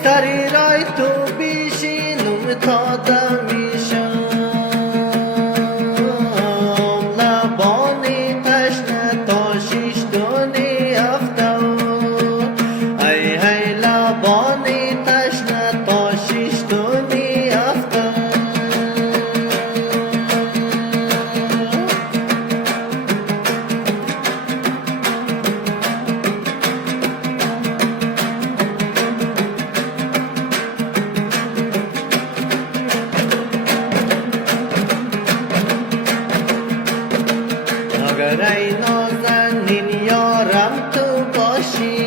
Starý raj tu bíši, numtada míšam. Labani tašna tošiš doni aftav. Aj, aj, labani tašna tošiš doni aftav. اگر ای نازنین یارم تو باشی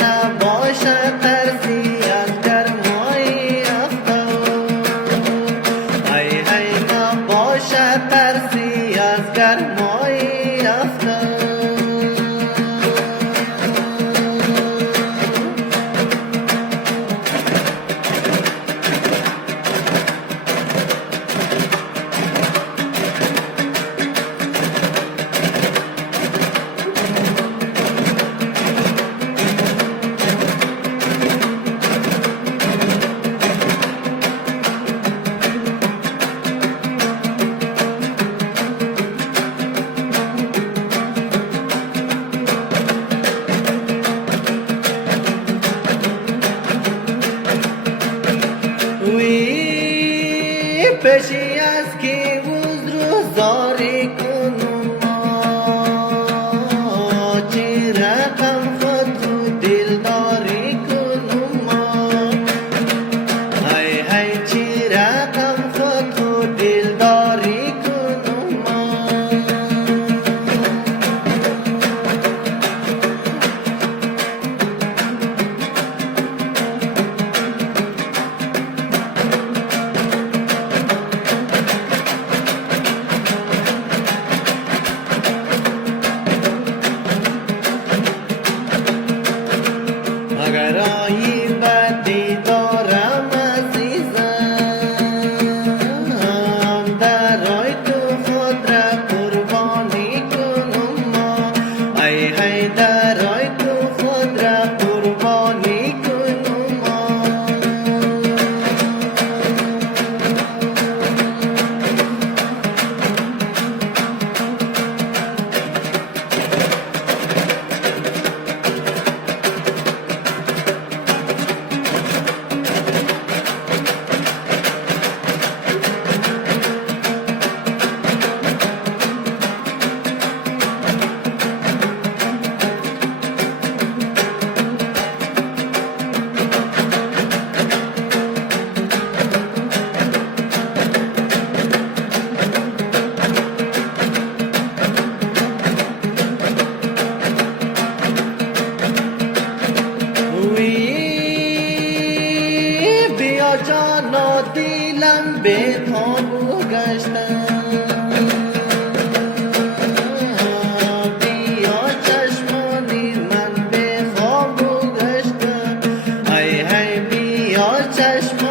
نباشد ترسی از گرمای افتاد ای ای نباشد ترسی از گرمای افتاد پیشی از که روزاری کنم چه رقم خود دلداری کنم ای ای چه رقم خود دلداری کنم اگر آیی بدی دارم عزیزم درای تو خود را قربانی کنم ای ای درای تو خود را قربانی کنم بیا جانا دیلم به خواب گشتم بیا چشمانی من به خواب گشتم ای ای بیا چشمانی